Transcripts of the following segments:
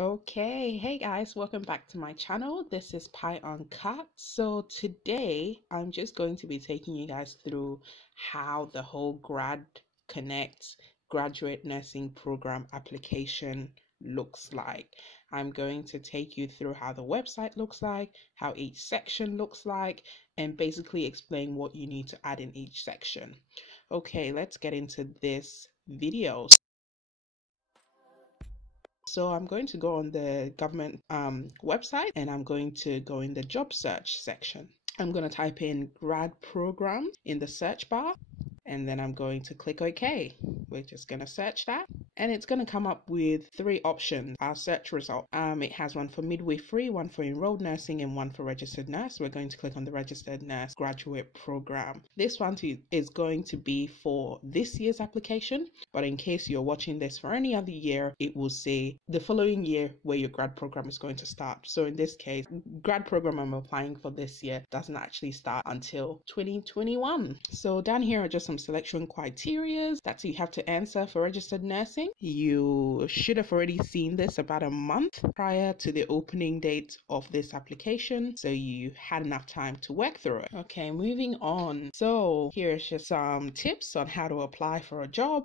Okay, hey guys, welcome back to my channel. This is Pie Uncut. So today I'm just going to be taking you guys through how the whole GradConnect graduate nursing program application looks like. I'm going to take you through how the website looks like, how each section looks like, and basically explain what you need to add in each section. Okay, let's get into this video. So I'm going to go on the government website and I'm going to go in the job search section. I'm going to type in grad program in the search bar and then I'm going to click OK. We're just going to search that and it's going to come up with three options. Our search result. It has one for midwifery, one for enrolled nursing, and one for registered nurse. We're going to click on the registered nurse graduate program. This one is going to be for this year's application, but in case you're watching this for any other year, it will say the following year where your grad program is going to start. So in this case, grad program I'm applying for this year doesn't actually start until 2021. So down here are just some selection criteria that you have to answer for registered nursing. You should have already seen this about a month prior to the opening date of this application, so you had enough time to work through it. Okay, moving on. So here's just some tips on how to apply for a job.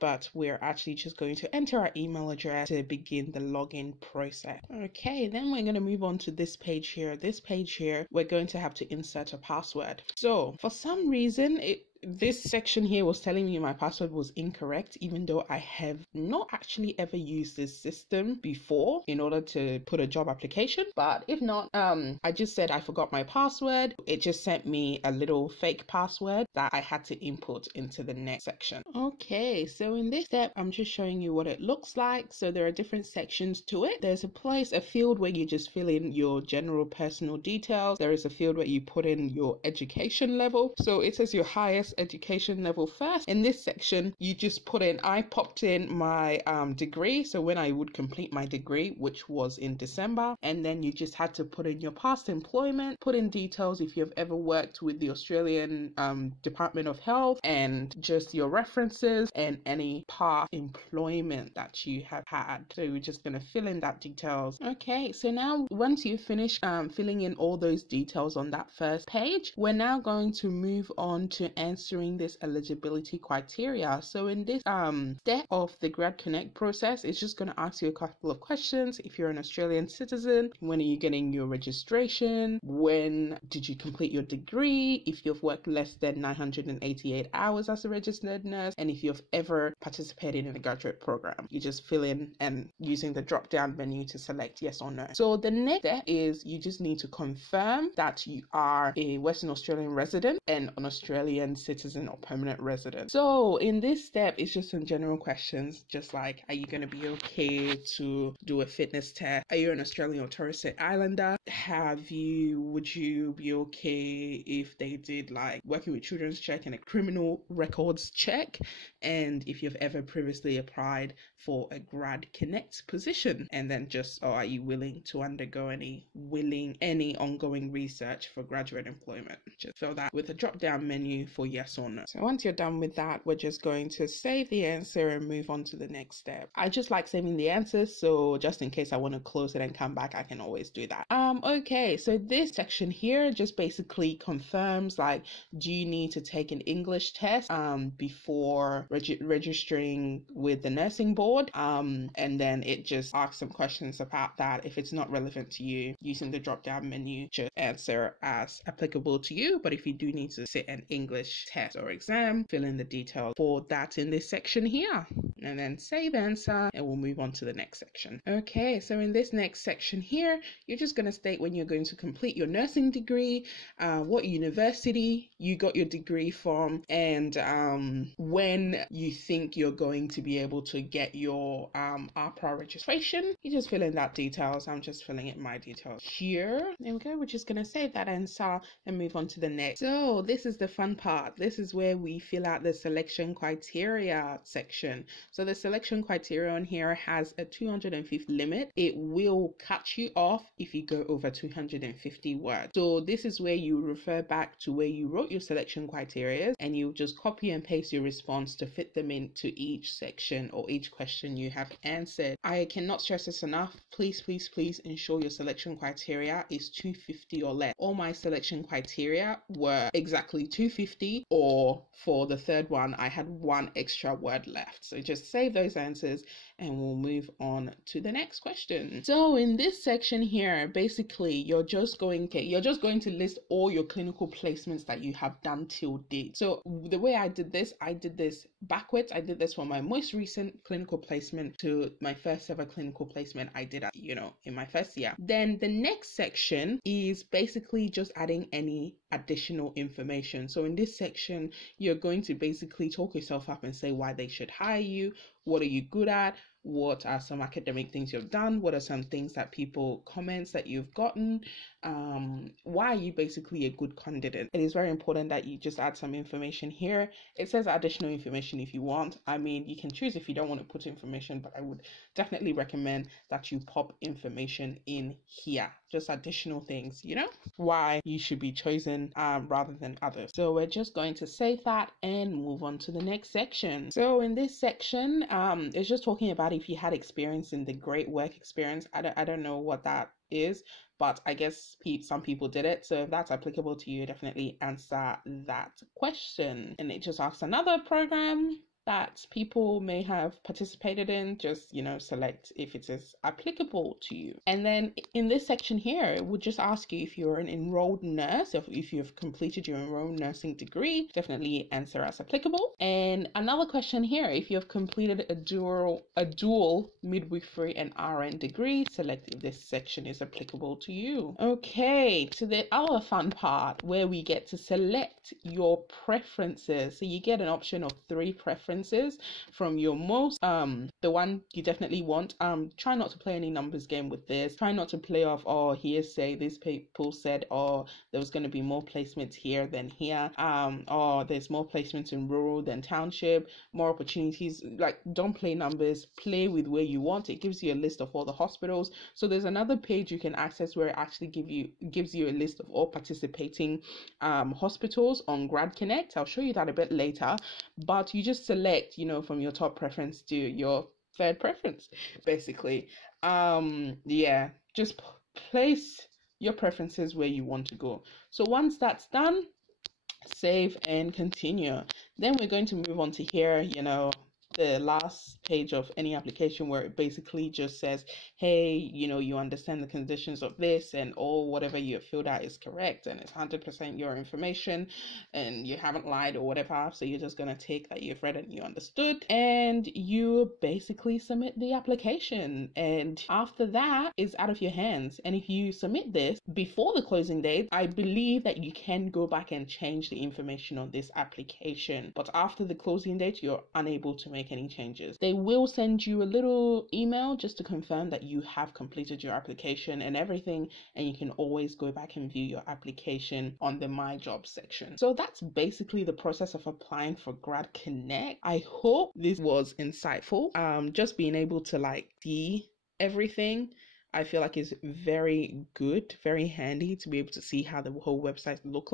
But we're actually just going to enter our email address to begin the login process. Okay, then we're going to move on to this page here. This page here, we're going to have to insert a password. So for some reason, this section here was telling me my password was incorrect, even though I have not actually ever used this system before in order to put a job application. But if not, I just said I forgot my password. It just sent me a little fake password that I had to input into the next section. Okay, so in this step, I'm just showing you what it looks like. So there are different sections to it. There's a field where you just fill in your general personal details. There is a field where you put in your education level. So it says your highest education level first. In this section, you just put in, I popped in my degree. So when I would complete my degree, which was in December, and then you just had to put in your past employment, put in details if you've ever worked with the Australian Department of Health, and just your references and any past employment that you have had. So we're just going to fill in that details. Okay, so now once you finish filling in all those details on that first page, we're now going to move on to answering this eligibility criteria. So in this step of the GradConnect process, it's just going to ask you a couple of questions. If you're an Australian citizen, when are you getting your registration? When did you complete your degree? If you've worked less than 988 hours as a registered nurse, and if you've ever participated in a graduate program. You just fill in and using the drop down menu to select yes or no. So the next step is you just need to confirm that you are a Western Australian resident and an Australian citizen or permanent resident. So in this step, it's just some general questions, just like, are you going to be okay to do a fitness test? Are you an Australian or Torres Strait Islander? Would you be okay if they did like working with children's check and a criminal records check? And if you've ever previously applied for a GradConnect position, and then just, are you willing to undergo any ongoing research for graduate employment? Just fill that with a drop down menu for yes or no. So once you're done with that, we're just going to save the answer and move on to the next step. I just like saving the answers, so just in case I want to close it and come back, I can always do that. Okay, so this section here just basically confirms, like, do you need to take an English test before registering with the nursing board, and then it just asks some questions about that. If it's not relevant to you, using the drop down menu, just answer as applicable to you. But if you do need to sit an English test or exam, fill in the details for that in this section here, and then save answer, and we'll move on to the next section. Okay, so in this next section here, you're just going to state when you're going to complete your nursing degree, what university you got your degree from, and when you think you're going to be able to get your APRA registration. You just fill in that details. I'm just filling in my details here. There we go. We're just going to save that answer and move on to the next. So this is the fun part. This is where we fill out the selection criteria section. So the selection criteria on here has a 250 limit. It will cut you off if you go over 250 words. So this is where you refer back to where you wrote your selection criteria and you just copy and paste your response to fit them into each section or each question question you have answered. I cannot stress this enough. Please, please, please ensure your selection criteria is 250 or less. All my selection criteria were exactly 250, or for the third one, I had one extra word left. So just save those answers and we'll move on to the next question. So in this section here, basically, you're just going to list all your clinical placements that you have done till date. So the way I did this backwards. I did this for my most recent clinical placement to my first ever clinical placement I did, in my first year. Then the next section is basically just adding any additional information. So in this section, you're going to basically talk yourself up and say why they should hire you. What are you good at? What are some academic things you've done? What are some things that comments that you've gotten? Why are you basically a good candidate? It is very important that you just add some information here. It says additional information if you want. I mean, you can choose if you don't want to put information, but I would definitely recommend that you pop information in here. Just additional things, why you should be chosen rather than others. So we're just going to save that and move on to the next section. So in this section, it's just talking about if you had experience in the great work experience. I don't know what that is, but I guess some people did it. So if that's applicable to you, definitely answer that question. And it just asks another program that people may have participated in. Just select if it is applicable to you. And then in this section here, it would just ask you if you're an enrolled nurse, if you've completed your enrolled nursing degree, definitely answer as applicable. And another question here, if you've completed a dual midwifery and RN degree, select if this section is applicable to you. Okay, to the other fun part where we get to select your preferences. So you get an option of 3 preferences from your most the one you definitely want. Try not to play any numbers game with this. Try not to play off, hearsay, these people said, there was going to be more placements here than here, or there's more placements in rural than township, more opportunities. Like, don't play numbers, play with where you want. It gives you a list of all the hospitals. So there's another page you can access where it actually gives you a list of all participating hospitals on GradConnect. I'll show you that a bit later, but you just select from your top preference to your third preference, basically. Just place your preferences where you want to go. So once that's done, save and continue. Then we're going to move on to here, the last page of any application, where it basically just says, hey, you understand the conditions of this, and whatever you filled out is correct and it's 100% your information and you haven't lied or whatever. So you're just going to take that you've read and you understood, and you basically submit the application. And after that, it's out of your hands. And if you submit this before the closing date, I believe that you can go back and change the information on this application. But after the closing date, you're unable to make any changes. They will send you a little email just to confirm that you have completed your application and everything, and you can always go back and view your application on the My Jobs section. So that's basically the process of applying for GradConnect. I hope this was insightful. Just being able to see everything, I feel like is very good, very handy to be able to see how the whole website looked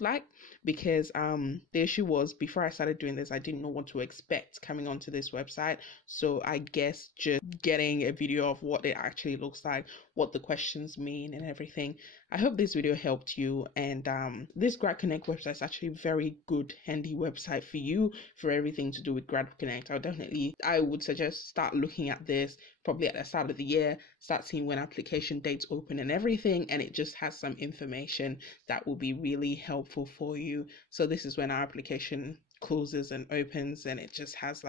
like, because the issue was, before I started doing this, I didn't know what to expect coming onto this website. So I guess just getting a video of what it actually looks like, what the questions mean and everything. I hope this video helped you, and this GradConnect website is actually a very good, handy website for you for everything to do with GradConnect. I would suggest start looking at this probably at the start of the year, start seeing when application dates open and everything, and it just has some information that will be really helpful for you. So this is when our application closes and opens, and it just has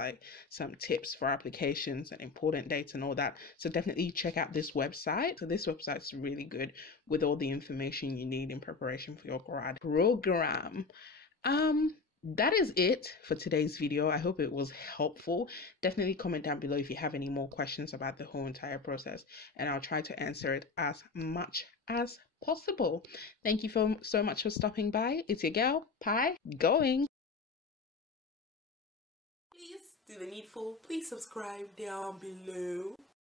some tips for applications and important dates and all that. So definitely check out this website. So this website's really good with all the information you need in preparation for your grad program. That is it for today's video. I hope it was helpful. Definitely comment down below if you have any more questions about the whole entire process, and I'll try to answer it as much as possible. Thank you so much for stopping by. It's your girl, Pi, going. Please do the needful. Please subscribe down below.